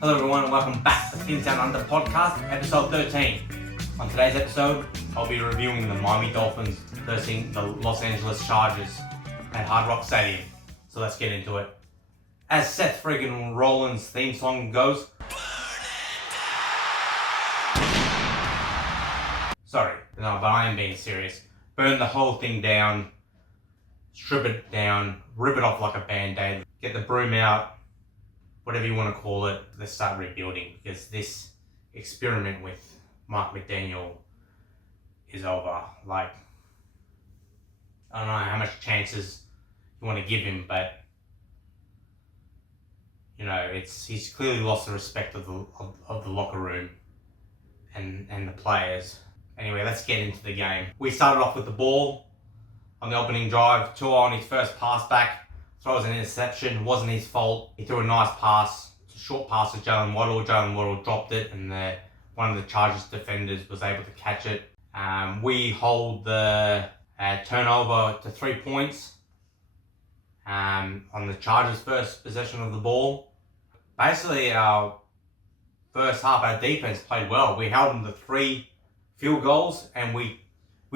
Hello everyone and welcome back to the Fins Down Under podcast, episode 13. On today's episode, I'll be reviewing the Miami Dolphins versus the Los Angeles Chargers at Hard Rock Stadium. So let's get into it. As Seth friggin' Rollins' theme song goes, sorry, no, but I am being serious. Burn the whole thing down, strip it down, rip it off like a band-aid, get the broom out, whatever you want to call it. Let's start rebuilding, because this experiment with Mark McDaniel is over. Like, I don't know how much chances you want to give him, but you know, he's clearly lost the respect of the locker room and the players. Anyway, let's get into the game. We started off with the ball on the opening drive. Tua on his first pass back throws an interception. Wasn't his fault. He threw a nice pass, a short pass to Jalen Waddle. Jalen Waddle dropped it, and one of the Chargers defenders was able to catch it. We hold the turnover to 3 points on the Chargers' first possession of the ball. Basically, our first half, our defense played well. We held them to 3 field goals, and we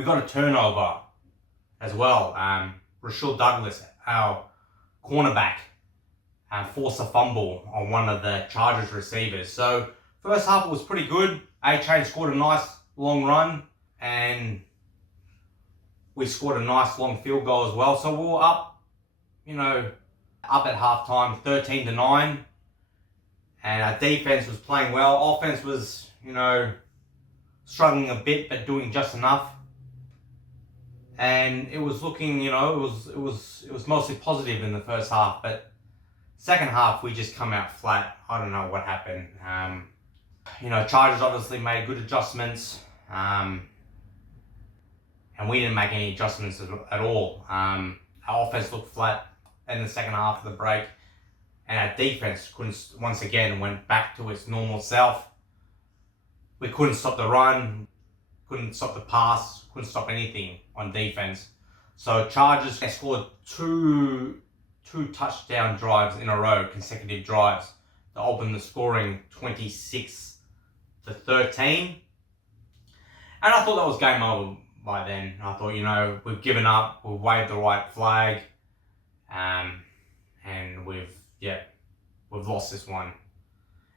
got a turnover as well. Rashul Douglas, our cornerback, forced a fumble on one of the Chargers receivers. So first half was pretty good. A-Chain scored a nice long run, and we scored a nice long field goal as well. So we were up at halftime, 13-9, and our defense was playing well. Offense was, struggling a bit, but doing just enough. And it was looking, it was mostly positive in the first half, but second half we just come out flat. I don't know what happened. Chargers obviously made good adjustments, and we didn't make any adjustments at all. Our offense looked flat in the second half of the break, and our defense once again went back to its normal self. We couldn't stop the run, couldn't stop the pass, couldn't stop anything on defense. So Chargers scored two touchdown drives in a row, consecutive drives, to open the scoring 26-13. And I thought that was game over by then. I thought, we've given up, we've waved the white flag, and we've lost this one.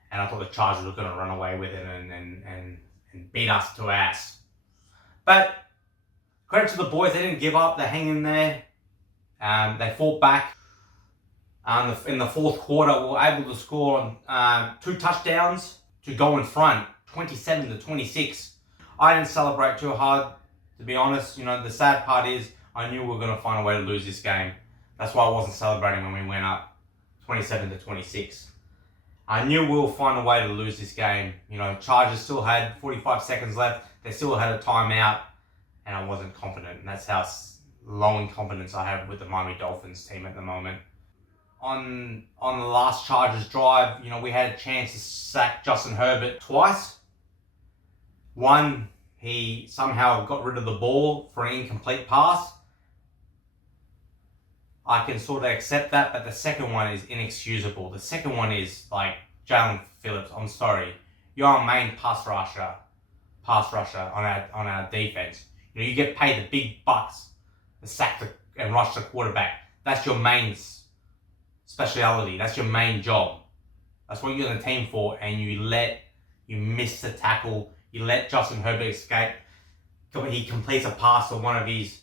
And I thought the Chargers were going to run away with it and beat us to ass. But credit to the boys, they didn't give up, they hang in there. They fought back. In the fourth quarter, we were able to score 2 touchdowns to go in front, 27-26. I didn't celebrate too hard, to be honest. The sad part is I knew we were going to find a way to lose this game. That's why I wasn't celebrating when we went up 27-26. I knew we would find a way to lose this game. Chargers still had 45 seconds left. They still had a timeout, and I wasn't confident. And that's how low in confidence I have with the Miami Dolphins team at the moment. On the last Chargers drive, we had a chance to sack Justin Herbert twice. One, he somehow got rid of the ball for an incomplete pass. I can sort of accept that, but the second one is inexcusable. The second one is like, Jalen Phillips, I'm sorry, you're our main pass rusher on our defense. You get paid the big bucks to sack and rush the quarterback. That's your main speciality. That's your main job. That's what you're on the team for, and you miss the tackle. You let Justin Herbert escape. He completes a pass to one of his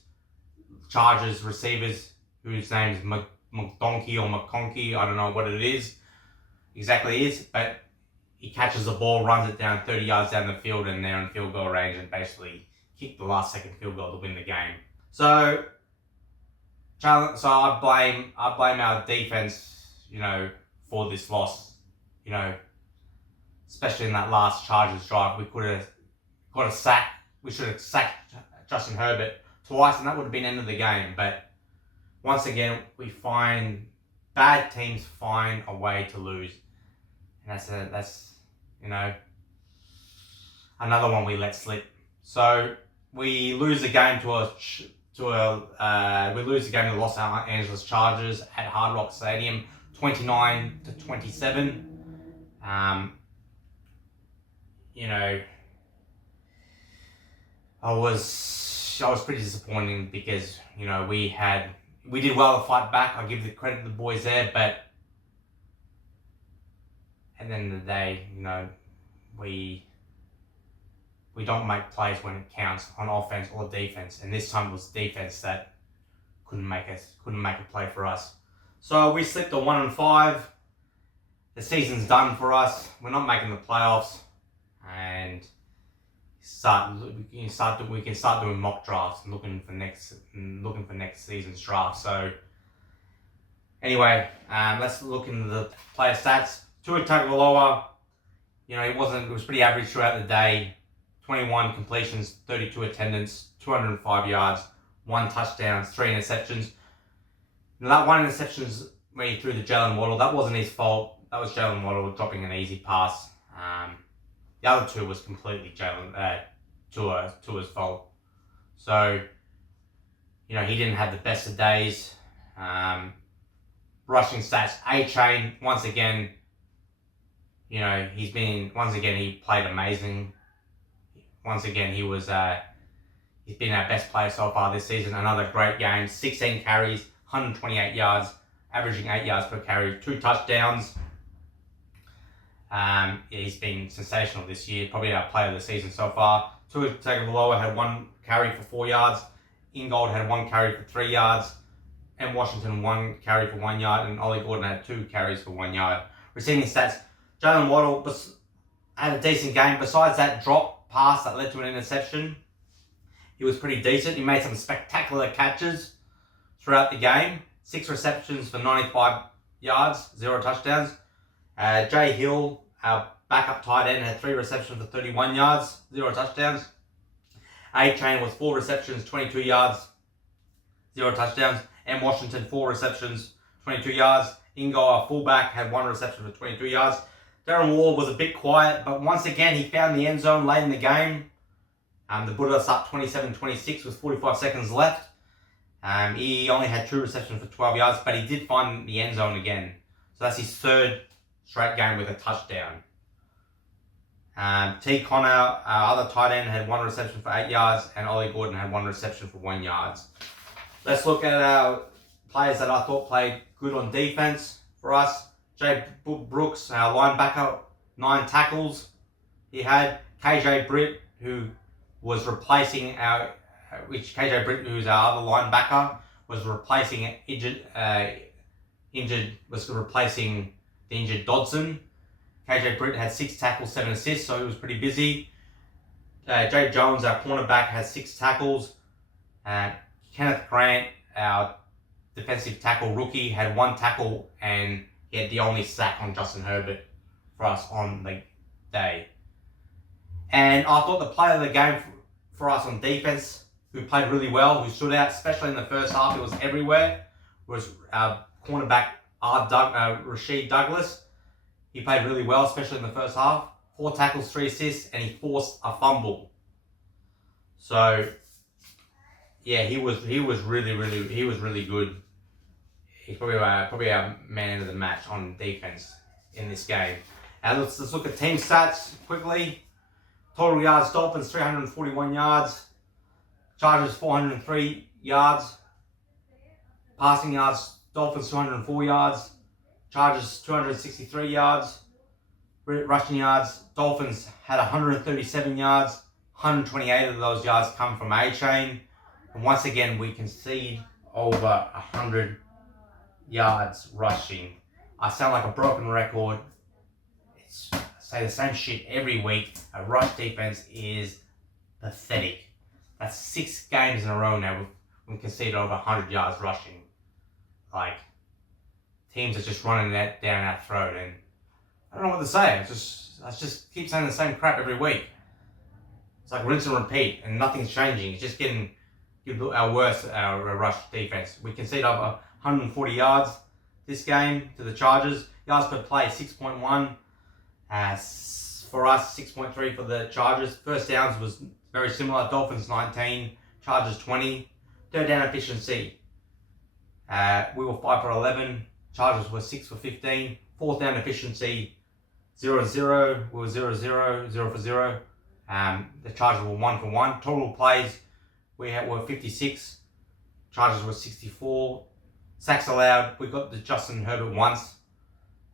Chargers receivers, whose name is McDonkey or McConkey. I don't know what it exactly is, but he catches the ball, runs it down 30 yards down the field, and they're in field goal range and basically kick the last second field goal to win the game. So I blame our defense, for this loss. Especially in that last Chargers drive, we could have got a sack. We should have sacked Justin Herbert twice, and that would have been the end of the game. But once again, bad teams find a way to lose, and that's another one we let slip. So we lose the game to the Los Angeles Chargers at Hard Rock Stadium, 29-27. You know, I was pretty disappointed because, you know, we did well to fight back. I give the credit to the boys there, but at the end of the day, you know, we don't make plays when it counts on offense or defense, and this time it was defense that couldn't make a play for us. So we slipped to 1-5. The season's done for us. We're not making the playoffs, and we can start doing mock drafts and looking for next season's draft. So anyway, let's look into the player stats. Tua Tagovailoa, you know, it was pretty average throughout the day. 21 completions, 32 attendance, 205 yards, 1 touchdown, 3 interceptions. Now that 1 interception when he threw to Jalen Waddle, that wasn't his fault. That was Jalen Waddle dropping an easy pass. The other 2 was completely Tua's fault. So, you know, he didn't have the best of days. Rushing stats, A-Chain, once again, you know, he played amazing. Once again, he's been our best player so far this season. Another great game, 16 carries, 128 yards, averaging 8 yards per carry, 2 touchdowns. He's been sensational this year, probably our player of the season so far. Tua Tagovailoa had 1 carry for 4 yards. Ingold had 1 carry for 3 yards. And Washington 1 carry for 1 yard. And Ollie Gordon had 2 carries for 1 yard. Receiving stats, Jalen Waddle had a decent game. Besides that drop pass that led to an interception, he was pretty decent. He made some spectacular catches throughout the game. 6 receptions for 95 yards, 0 touchdowns. Jay Hill, our backup tight end, had 3 receptions for 31 yards, 0 touchdowns. A-Chain was 4 receptions, 22 yards, 0 touchdowns. And Washington, 4 receptions, 22 yards. Ingo, our fullback, had 1 reception for 22 yards. Darren Waller was a bit quiet, but once again, he found the end zone late in the game. They put us up 27-26 with 45 seconds left. He only had 2 receptions for 12 yards, but he did find the end zone again. So that's his 3rd straight game with a touchdown. T. Connor, our other tight end, had 1 reception for 8 yards, and Ollie Gordon had 1 reception for 1 yard. Let's look at our players that I thought played good on defense for us. Jay Brooks, our linebacker, 9 tackles. He had KJ Britt, who was replacing who's our other linebacker, was replacing replacing the injured Dodson. KJ Britt had 6 tackles, 7 assists, so he was pretty busy. Jay Jones, our cornerback, had 6 tackles. Kenneth Grant, our defensive tackle rookie, had 1 tackle, and he had the only sack on Justin Herbert for us on the day. And I thought the player of the game for us on defense, who played really well, who stood out, especially in the first half, it was everywhere, was our cornerback Rasheed Douglas. He played really well, especially in the first half. 4 tackles, 3 assists, and he forced a fumble. So, yeah, he was really good. He's probably our man of the match on defense in this game. Now let's look at team stats quickly. Total yards, Dolphins 341 yards. Chargers 403 yards. Passing yards, Dolphins 204 yards. Chargers 263 yards. Rushing yards, Dolphins had 137 yards. 128 of those yards come from A-Chain. And once again, we concede over 100 yards rushing. I sound like a broken record. I say the same shit every week. A rush defense is pathetic. That's 6 games in a row now we've conceded over 100 yards rushing. Like, teams are just running that down our throat, and I don't know what to say. I just keep saying the same crap every week. It's like rinse and repeat, and nothing's changing. It's just getting our worst, our rush defense. We conceded over 140 yards this game to the Chargers. Yards per play, 6.1. For us, 6.3 for the Chargers. First downs was very similar. Dolphins 19, Chargers 20. Third down efficiency, we were 5 for 11. Chargers were 6 for 15. Fourth down efficiency, 0-0. We were 0-0, 0 for 0. The Chargers were 1 for 1. Total plays were 56. Chargers were 64. Sacks allowed. We got the Justin Herbert once.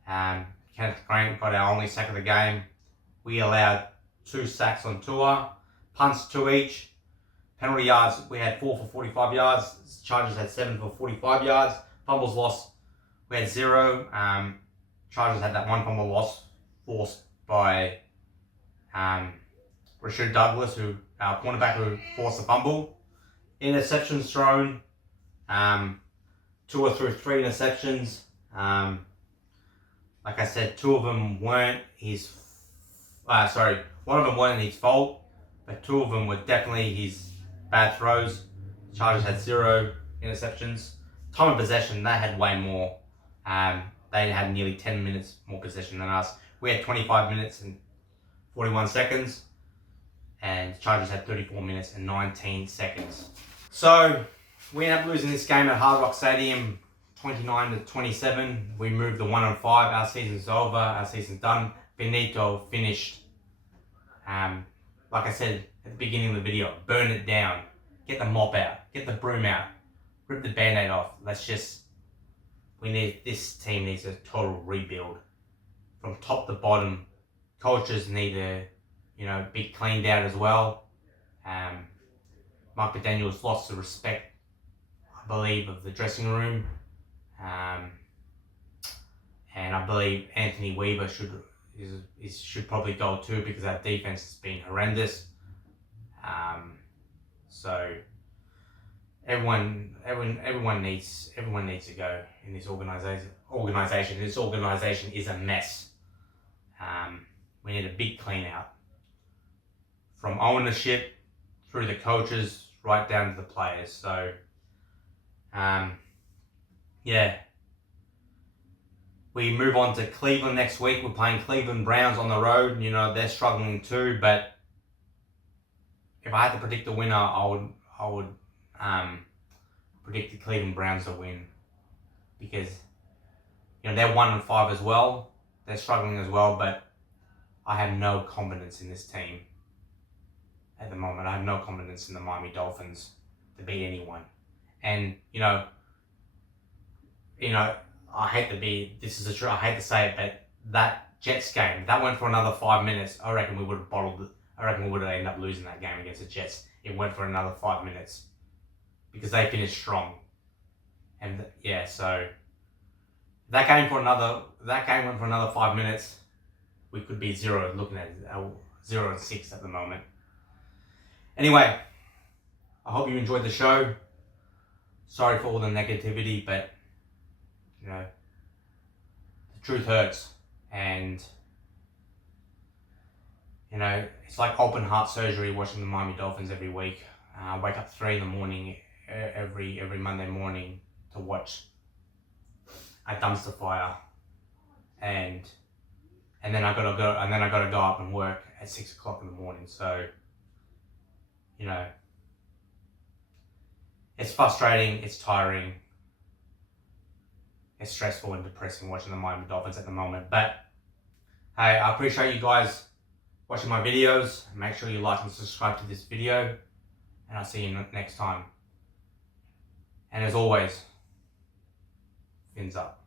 Kenneth Grant got our only sack of the game. We allowed 2 sacks on Tua. Punts 2 each. Penalty yards, we had 4 for 45 yards. Chargers had 7 for 45 yards. Fumbles lost, we had 0. Chargers had that 1 fumble loss forced by Rashid Douglas, our cornerback, who forced the fumble. Interceptions thrown. Tua threw 3 interceptions. Like I said, 2 of them weren't his. One of them wasn't his fault, but 2 of them were definitely his bad throws. Chargers had 0 interceptions. Time of possession, they had way more. They had nearly 10 minutes more possession than us. We had 25 minutes and 41 seconds, and Chargers had 34 minutes and 19 seconds. So we ended up losing this game at Hard Rock Stadium, 29-27. We moved to 1-5. Our season's over. Our season's done. Benito finished. Like I said at the beginning of the video, burn it down. Get the mop out. Get the broom out. Rip the band-aid off. This team needs a total rebuild. From top to bottom. Coaches need to, be cleaned out as well. Mark McDaniel's lost the respect, I believe, of the dressing room. And I believe Anthony Weaver should probably go too, because our defense has been horrendous. So everyone needs to go in this organization. This organization is a mess. We need a big clean out, from ownership through the coaches right down to the players. So we move on to Cleveland next week. We're playing Cleveland Browns on the road. They're struggling too, but if I had to predict the winner, I would predict the Cleveland Browns to win, because they're 1-5 as well. They're struggling as well, but I have no confidence in this team at the moment. I have no confidence in the Miami Dolphins to beat anyone. And I hate to say it, but that Jets game, that went for another 5 minutes. I reckon we would have bottled it. I reckon we would have ended up losing that game against the Jets. It went for another 5 minutes, because they finished strong. And so that game went for another 5 minutes. We could be looking at 0-6 at the moment. Anyway, I hope you enjoyed the show. Sorry for all the negativity, but the truth hurts, and it's like open heart surgery watching the Miami Dolphins every week. I wake up 3 a.m. every Monday morning to watch a dumpster fire, and then I gotta go up and work at 6 o'clock in the morning. So it's frustrating, it's tiring, it's stressful and depressing watching the Miami Dolphins at the moment. But hey, I appreciate you guys watching my videos. Make sure you like and subscribe to this video, and I'll see you next time. And as always, fins up.